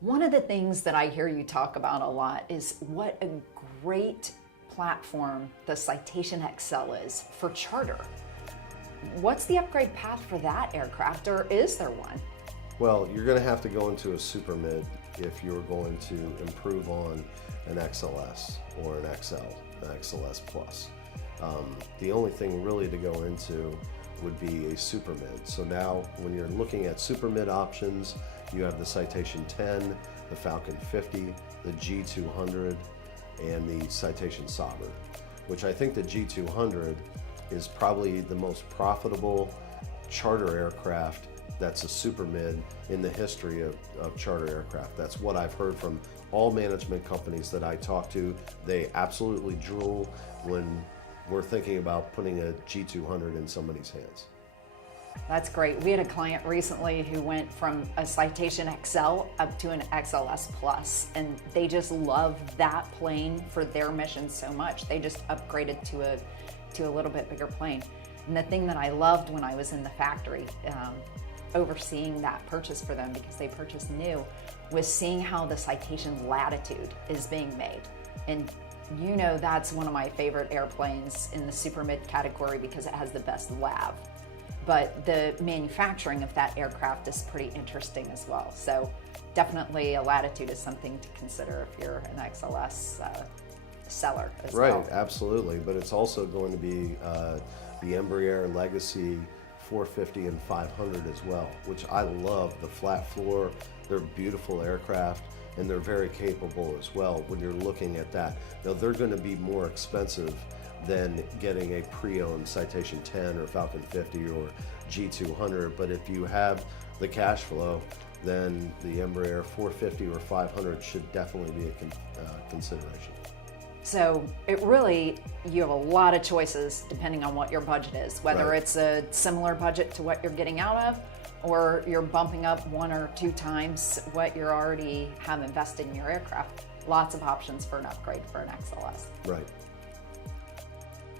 One of the things that I hear you talk about a lot is what a great platform the Citation Excel is for charter. What's the upgrade path for that aircraft, or is there one? Well, you're going to have to go into a super mid if you're going to improve on an XLS or an XL, an XLS Plus. The only thing really to go into would be a super mid. So now when you're looking at super mid options, you have the Citation 10, the Falcon 50, the G200, and the Citation Sovereign, which I think the G200 is probably the most profitable charter aircraft that's a super mid in the history of charter aircraft. That's what I've heard from all management companies that I talk to. They absolutely drool when we're thinking about putting a G200 in somebody's hands. That's great. We had a client recently who went from a Citation Excel up to an XLS Plus, and they just love that plane for their mission so much. They just upgraded to a little bit bigger plane. And the thing that I loved when I was in the factory, overseeing that purchase for them, because they purchased new, was seeing how the Citation Latitude is being made. And you know that's one of my favorite airplanes in the super mid category because it has the best lav. But the manufacturing of that aircraft is pretty interesting as well. So definitely a Latitude is something to consider if you're an XLS seller as well. Right, absolutely. But it's also going to be the Embraer Legacy 450 and 500 as well, which I love. The flat floor, they're beautiful aircraft, and they're very capable as well when you're looking at that. Now they're going to be more expensive than getting a pre-owned Citation 10 or Falcon 50 or G200, but if you have the cash flow, then the Embraer 450 or 500 should definitely be a consideration. So it really, you have a lot of choices depending on what your budget is, whether Right. it's a similar budget to what you're getting out of, or you're bumping up 1 or 2 times what you already have invested in your aircraft. Lots of options for an upgrade for an XLS. Right.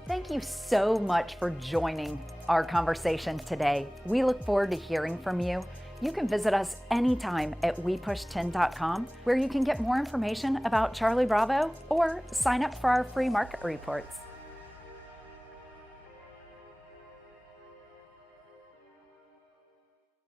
Thank you so much for joining our conversation today. We look forward to hearing from you. You can visit us anytime at wepush10.com, where you can get more information about Charlie Bravo or sign up for our free market reports.